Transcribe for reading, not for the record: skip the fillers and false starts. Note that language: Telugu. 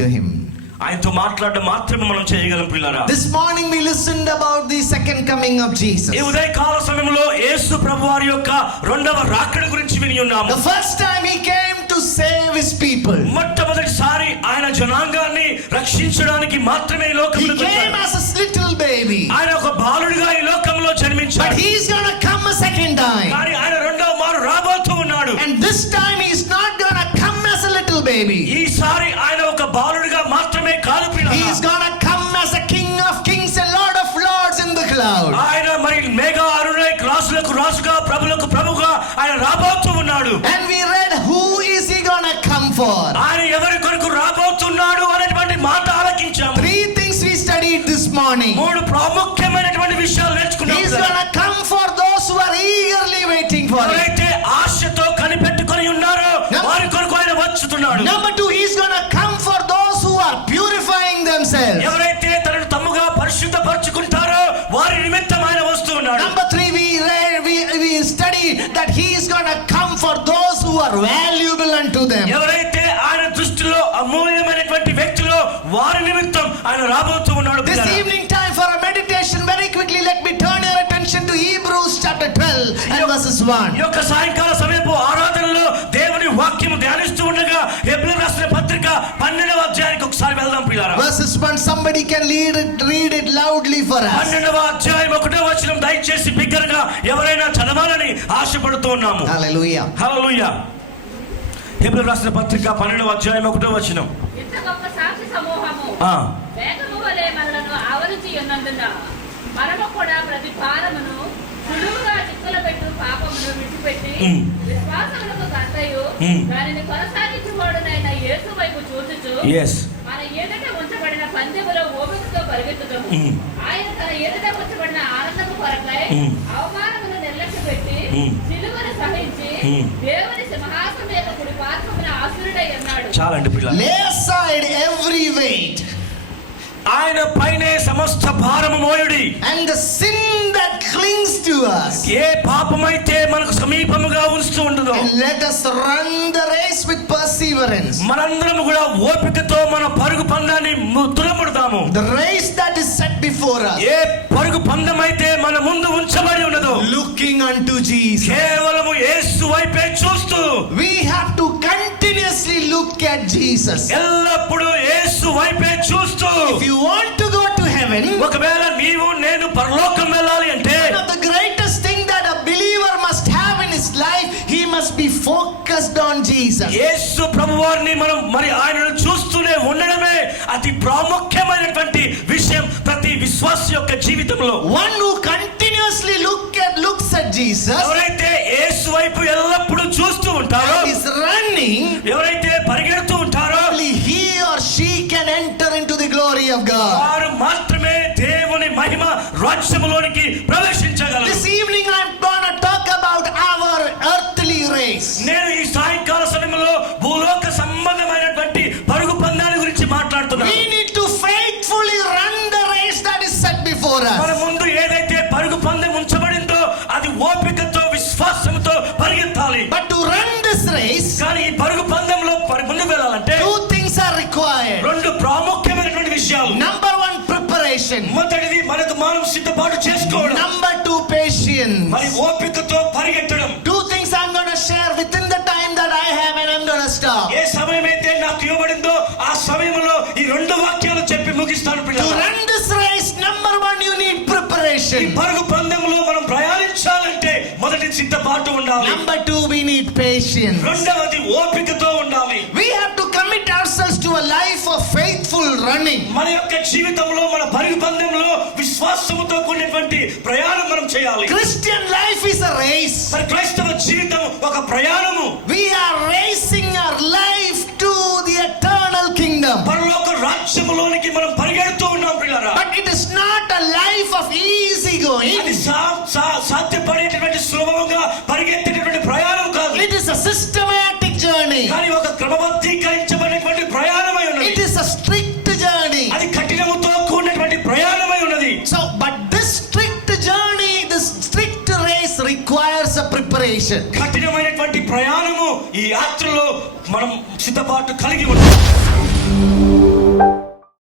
to him. ఆయనతో మాట్లాడడం మాత్రమే మనం చేయగలం పిల్లరా. This morning we listened about the second coming of Jesus. ఈ ఉదయకాల సమయంలో యేసు ప్రభువారి యొక్క రెండవ రాకడ గురించి విని ఉన్నాము. The first time he came to save his people. మొట్టమొదటిసారి ఆయన జనాంగాన్ని రక్షించడానికి మాత్రమే ఈ లోకంలోకి వచ్చాడు. He came as a little baby. ఆయన ఒక బాలుడిగా ఈ లోకంలో జన్మించాడు. But he is going to come a second time. కానీ ఆయన రెండవ మారు రాబోతూ ఉన్నాడు. And this time he is not going to come as a little baby. ఈసారి ఆయన ఒక బాలుడిగా మాత్రమే కాదు పిల్లరా. He is going to come as a king of kings and lord of lords in the cloud. ఆయన మరి మేఘా అరుణై రాజులకు రాజుగా ప్రభులకు ప్రభుగా ఆయన రాబోతూ ఉన్నాడు. And we read who is he going to come for? ఆయన ఎవరి కొరకు రాబోతున్నాడు అనేటువంటి మాట ఆలకించాము. Three things we studied this morning. మూడు ప్రాముఖ్యమైనటువంటి విషయాలు నేర్చుకున్నాము. He is going to come for those who are eagerly waiting for him. ఎవరైతే ఆశతో కనిపెట్టుకొని ఉన్నారో వారి కొరకు ఆయన వచ్చుతున్నాడు. Number 2, he is going to come for those who are purifying themselves. ఎవరైతే తనను తమ్ముగా పరిశుద్ధపరచుకుంటారో వారి నిమిత్తం ఆయన వస్తున్నాడు. Number 3, we study that he is going to come for those who are valuable unto them. ఎవరైతే ఆయన దృష్టిలో అమూల్యమైనటువంటి వ్యక్తులు వారి నిమిత్తం ఆయన రాబోతూ ఉన్నాడు. This evening time for a meditation, very quickly let me turn your attention to Hebrews chapter 12 and verses 1. ఈ యొక్క సాయంకాల సమయపు ఆరాధనలో దేవుని వాక్యము ధ్యానిస్తూ ఉండగా హెబ్రీ రాసిన పత్రిక 12వ అధ్యాయానికి ఒకసారి వెళ్దాం పిల్లరా. Verses 1, somebody can read it loudly for us. 12వ అధ్యాయం 1వ వచనం దయచేసి బిగ్గరగా ఎవరైనా చదవాలని ఆశపడుతూ ఉన్నాము. హల్లెలూయా హల్లెలూయా. హెబ్రీ రాసిన పత్రిక 12వ అధ్యాయం 1వ వచనం. ఇంత గొప్ప సాక్షి సమూహము వేగము వలె మనలను ఆవరించి ఉన్నందున మనము కూడా ప్రతి భారమును సులువుగా చిక్కుల పెట్టు పాపమును విడిచిపెట్టి విశ్వాసములకు కర్తయు దానిని కొనసాగించువాడునైన యేసు వైపు చూచుచు మన ఎదుట ఉంచబడిన పందెములో ఓపికతో పరిగెత్తుటము. ఆయన తన ఎదుట ఉంచబడిన ఆనందము కొరకై అవమానమును నిర్లక్ష్యపెట్టి సిలువను సహించి దేవుని సింహాసనం యొక్క కుడి పార్శ్వమున ఆసీనుడై ఉన్నాడు. చాలండి పిల్లలు. Lay aside every weight. ఆయన పైనే సమస్త భారము మోయుడి. And the sin that clings to us. ఏ పాపమైతే మనకు సమీపముగా ఉంచుతూ ఉండదో. And let us run the race with perseverance. మనందరం కూడా ఓపికతో మన పరుగు పందాన్ని తులముడదాము. The race that is set before us. ఏ పరుగు పందమైతే మన ముందు ఉంచబడి ఉన్నదో. Looking unto Jesus. కేవలము యేసు వైపే చూస్తూ. We have to continuously look at Jesus. ఎల్లప్పుడూ యేసు వైపే చూస్తూ. If you want to go to heaven, ఒకవేళ నీవు నేను పరలోకం వెళ్ళాలి అంటే one of the greatest thing that a believer must have in his life, he must be focused on Jesus. యేసు ప్రభువారిని మనం మరి ఆయనను చూస్తూనే ఉండడమే అతి ప్రాముఖ్యమైనటువంటి విషయం ప్రతి విశ్వాస యొక్క జీవితంలో. One who continuously looks at Jesus, ఎవరైతే యేసు వైపు ఎల్లప్పుడూ చూస్తూ ఉంటారో, is running, ఎవరైతే పరిగెడుతూ ఉంటారో, he or she can enter into the glory of God. వారు మాత్రమే దేవుని మహిమ రాజ్యములోనికి ప్రవేశించగలరు. This evening I am going to talk about our earthly race. నేను ఈ సాయంకాల సమయంలో భూలోక సంబంధమైనటువంటి పరుగు పందాల గురించి మాట్లాడుతున్నాను. We need to faithfully run the race that is set before us. మన ముందు ఏదైతే పరుగు పందెం ఉంచబడిందో అది ఓపికతో విశ్వాసంతో పరిగెత్తాలి. But to run this race, కానీ ఈ పరుగు పందెంలో ముందుకు వెళ్ళాలంటే 2 things are required. 2 ప్రాముఖ్యమైనటువంటి విషయాలు. Number 1, preparation. మొదటిది మనకు మనం సిద్ధపాటు చేసుకోవడం. Number 2, patience. మరి ఓపికతో పరిగెత్తడం. 2 things I'm going to share within the time that I have, and I'm going to stop. ఏ సమయమైతే నాకు ఇవ్వబడిందో ఆ సమయంలో ఈ 2 వాక్యాలు చెప్పి ముగిస్తాను To పిల్లలు. run this race, number 1, you need ఈ preparation. పరుగు పందెంలో మనం ప్రయాణించాలంటే మొదటి సిద్ధపాటు ఉండాలి. Number 2, we need patience. రెండవది ఓపికతో ఉండాలి. We have to commit ourselves to a life of faithful running. మన యొక్క జీవితంలో మన పరుగు పందెంలో విశ్వాసముతో కూడినటువంటి ప్రయాణం మనం చేయాలి. Christian life is a race. మరి క్రైస్తవ జీవితం ఒక ప్రయాణము. We are racing our life to the eternal kingdom. పరలోక రాజ్యములోనికి మనం పరిగెడుతూ ఉన్నాం పిల్లరా. But it is not a life of easy going. అది సాధ్యపడేటటువంటి సులభంగా పరిగెత్తేటటువంటి ప్రయాణం కాదు. It is a systematic journey. కానీ ఒక క్రమబద్ధీకరించబడినటువంటి ప్రయాణమై ఉన్నది. It is a strict journey. అది కఠినముతో కూడినటువంటి ప్రయాణమై ఉన్నది. So, but this strict journey, this strict race requires a preparation. కఠినమైనటువంటి ప్రయాణము ఈ యాత్రలో మనం సిద్ధపాటు కలిగి ఉంటాం.